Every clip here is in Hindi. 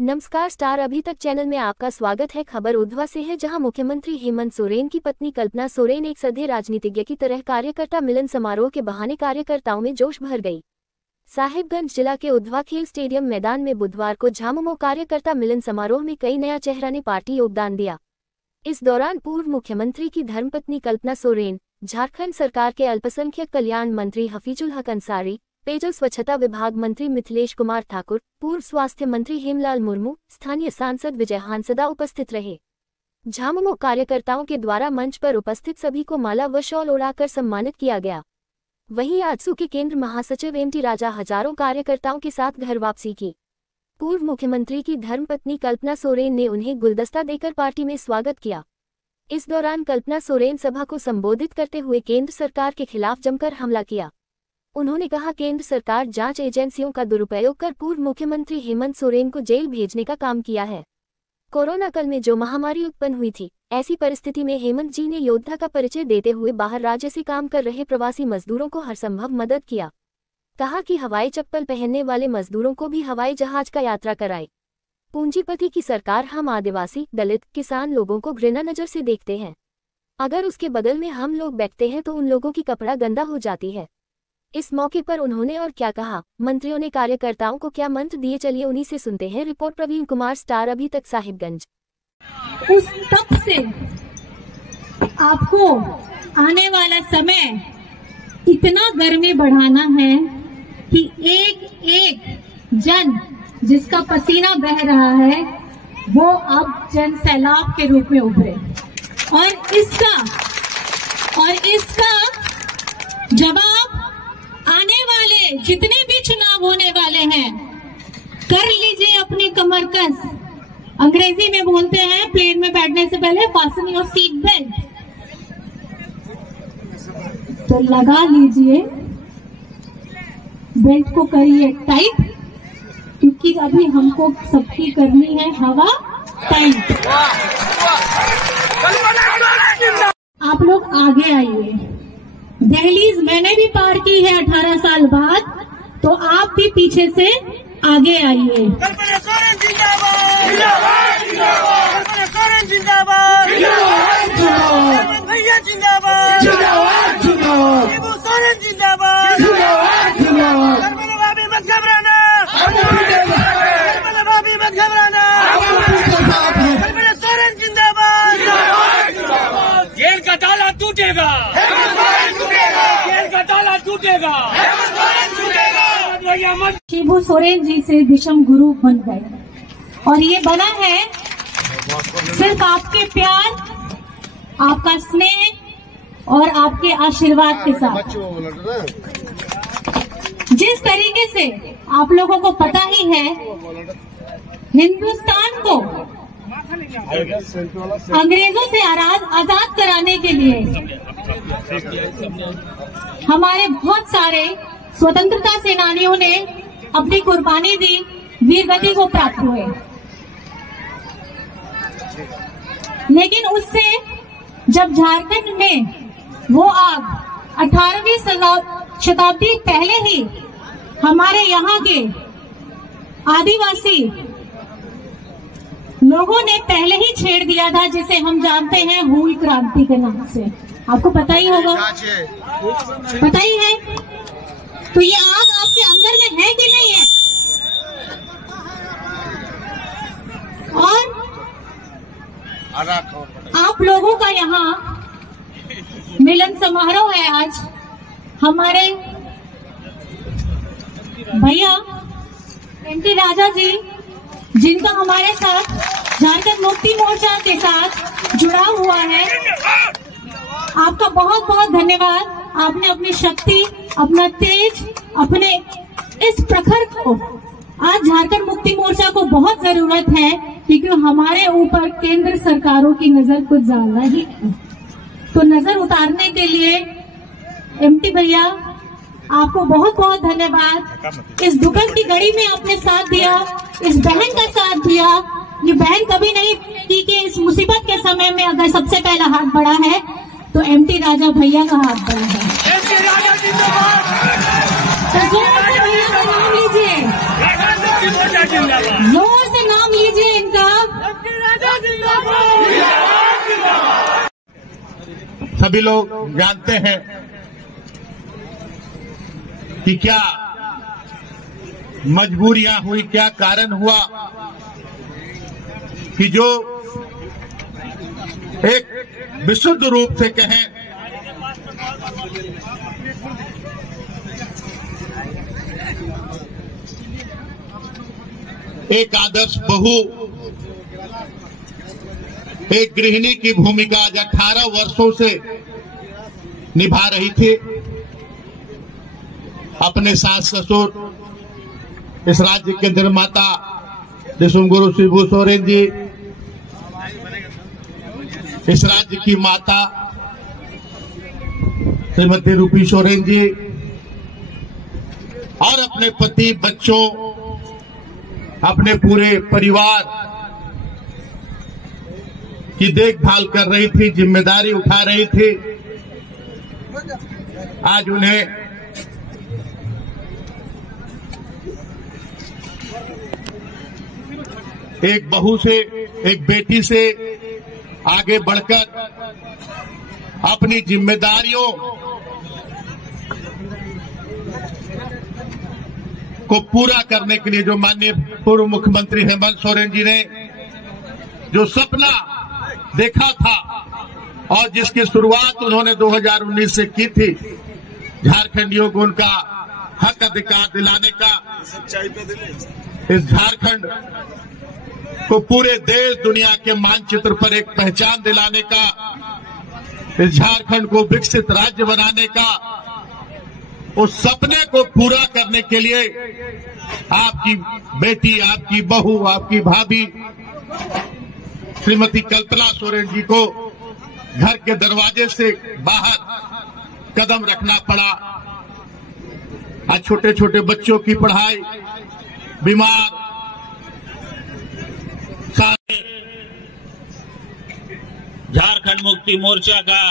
नमस्कार स्टार अभी तक चैनल में आपका स्वागत है। खबर उद्धवा से है, जहां मुख्यमंत्री हेमंत सोरेन की पत्नी कल्पना सोरेन एक सधे राजनीतिज्ञ की तरह कार्यकर्ता मिलन समारोह के बहाने कार्यकर्ताओं में जोश भर गई। साहिबगंज जिला के उद्धवा खेल स्टेडियम मैदान में बुधवार को झामुमो कार्यकर्ता मिलन समारोह में कई नया चेहरा ने पार्टी योगदान दिया। इस दौरान पूर्व मुख्यमंत्री की धर्मपत्नी कल्पना सोरेन, झारखंड सरकार के अल्पसंख्यक कल्याण मंत्री हफीजुल हक अंसारी, पेयजल स्वच्छता विभाग मंत्री मिथिलेश कुमार ठाकुर, पूर्व स्वास्थ्य मंत्री हेमलाल मुर्मू, स्थानीय सांसद विजय हांसदा उपस्थित रहे। झामुमो कार्यकर्ताओं के द्वारा मंच पर उपस्थित सभी को माला व शॉल ओढ़ाकर सम्मानित किया गया। वहीं आजसू के केंद्र महासचिव एमटी राजा हजारों कार्यकर्ताओं के साथ घर वापसी की। पूर्व मुख्यमंत्री की धर्मपत्नी कल्पना सोरेन ने उन्हें गुलदस्ता देकर पार्टी में स्वागत किया। इस दौरान कल्पना सोरेन सभा को संबोधित करते हुए केंद्र सरकार के खिलाफ जमकर हमला किया। उन्होंने कहा, केंद्र सरकार जांच एजेंसियों का दुरुपयोग कर पूर्व मुख्यमंत्री हेमंत सोरेन को जेल भेजने का काम किया है। कोरोना काल में जो महामारी उत्पन्न हुई थी, ऐसी परिस्थिति में हेमंत जी ने योद्धा का परिचय देते हुए बाहर राज्य से काम कर रहे प्रवासी मजदूरों को हर संभव मदद किया। कहा कि हवाई चप्पल पहनने वाले मजदूरों को भी हवाई जहाज का यात्रा कराई। पूंजीपति की सरकार हम आदिवासी, दलित, किसान लोगों को घृणा नजर से देखते हैं। अगर उसके बगल में हम लोग बैठते हैं तो उन लोगों की कपड़ा गंदा हो जाती है। इस मौके पर उन्होंने और क्या कहा, मंत्रियों ने कार्यकर्ताओं को क्या मंत्र दिए, चलिए उन्हीं से सुनते हैं। रिपोर्ट प्रवीण कुमार, स्टार अभी तक, साहिबगंज। उस तप से आपको आने वाला समय इतना गर्मी बढ़ाना है कि एक एक जन जिसका पसीना बह रहा है वो अब जन सैलाब के रूप में उभरे और इसका जवाब आने वाले जितने भी चुनाव होने वाले हैं, कर लीजिए अपनी कमर कस। अंग्रेजी में बोलते हैं प्लेन में बैठने से पहले फास्टन योर सीट बेल्ट, तो लगा लीजिए, बेल्ट को करिए टाइट, क्योंकि अभी हमको सबकी करनी है हवा टाइट। आप लोग आगे आइए, दहलीज मैंने भी पार की है 18 साल बाद, तो आप भी पीछे से आगे आइए। कल्पना सोरेन जिंदाबाद, जिंदाबाद, जिंदाबाद। कल्पना सोरेन जिंदाबाद, जिंदाबाद, जिंदाबाद। भैया जिंदाबाद, जिंदाबाद, जिंदाबाद। शिबू सोरेन जिंदाबाद, जिंदाबाद, जिंदाबाद। कल्पना भाभी मत घबराना, कल्पना भाभी मत घबराना। कल्पना सोरेन जिंदाबाद, जिंदाबाद, जिंदाबाद। जेल का ताला टूटेगा, जेल का ताला टूटेगा, शिबू सोरेन जी से विषम गुरु बन गए और ये बना है सिर्फ आपके प्यार, आपका स्नेह और आपके आशीर्वाद के साथ। जिस तरीके से आप लोगों को पता ही है, हिंदुस्तान को अंग्रेजों से आजाद कराने के लिए हमारे बहुत सारे स्वतंत्रता सेनानियों ने अपनी कुर्बानी दी, वीरगति को प्राप्त हुए। लेकिन उससे जब झारखंड में वो आग 18वीं शताब्दी पहले ही हमारे यहाँ के आदिवासी लोगों ने पहले ही छेड़ दिया था, जिसे हम जानते हैं हूल क्रांति के नाम से। आपको पता ही होगा, पता ही है। तो ये आग आपके अंदर में है कि नहीं है? और आप लोगों का यहाँ मिलन समारोह है आज। हमारे भैया एमटी राजा जी, जिनका हमारे साथ झारखंड मुक्ति मोर्चा के साथ जुड़ा हुआ है, आपका बहुत बहुत धन्यवाद। आपने अपनी शक्ति, अपना तेज, अपने इस प्रखर को, आज झारखंड मुक्ति मोर्चा को बहुत जरूरत है, क्योंकि हमारे ऊपर केंद्र सरकारों की नजर कुछ ज्यादा ही है। तो नजर उतारने के लिए एमटी भैया आपको बहुत बहुत धन्यवाद। इस दुखद की घड़ी में आपने साथ दिया, इस बहन का साथ दिया। ये बहन कभी नहीं की कि इस मुसीबत के समय में अगर सबसे पहला हाथ बढ़ा है तो एमटी राजा भैया का हाथ बढ़ा है। तो जोर से भैया का नाम लीजिए, जोर से नाम सभी लोग जानते हैं कि क्या मजबूरियां हुई, क्या कारण हुआ कि जो एक विशुद्ध रूप से कहें एक आदर्श बहू, एक गृहिणी की भूमिका आज 18 वर्षों से निभा रही थी। अपने सास ससुर, इस राज्य के निर्माता दिसुमगुरु शिबू सोरेन जी, इस राज्य की माता श्रीमती रूपी सोरेन जी, और अपने पति, बच्चों, अपने पूरे परिवार की देखभाल कर रही थी, जिम्मेदारी उठा रही थी। आज उन्हें एक बहू से, एक बेटी से आगे बढ़कर अपनी जिम्मेदारियों को पूरा करने के लिए जो माननीय पूर्व मुख्यमंत्री हेमंत सोरेन जी ने जो सपना देखा था और जिसकी शुरुआत उन्होंने 2019 से की थी, झारखंडियों को उनका हक अधिकार दिलाने का, इस झारखंड को पूरे देश दुनिया के मानचित्र पर एक पहचान दिलाने का, इस झारखंड को विकसित राज्य बनाने का, उस सपने को पूरा करने के लिए आपकी बेटी, आपकी बहू, आपकी भाभी श्रीमती कल्पना सोरेन जी को घर के दरवाजे से बाहर कदम रखना पड़ा। आज छोटे छोटे बच्चों की पढ़ाई, बीमार, झारखंड मुक्ति मोर्चा का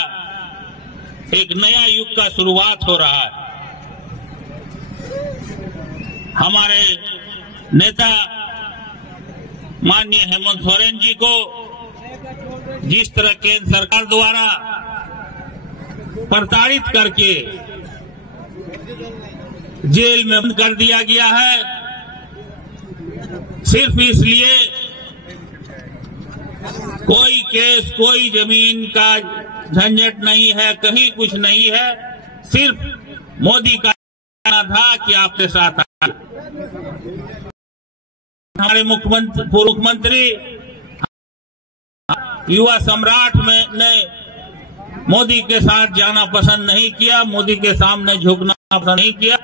एक नया युग का शुरुआत हो रहा है। हमारे नेता माननीय हेमंत सोरेन जी को जिस तरह केंद्र सरकार द्वारा प्रताड़ित करके जेल में बंद कर दिया गया है, सिर्फ इसलिए कोई केस, कोई जमीन का झंझट नहीं है, कहीं कुछ नहीं है, सिर्फ मोदी का कहना था कि आपके साथ हमारे पूर्व मुख्यमंत्री युवा सम्राट ने मोदी के साथ जाना पसंद नहीं किया, मोदी के सामने झुकना पसंद नहीं किया।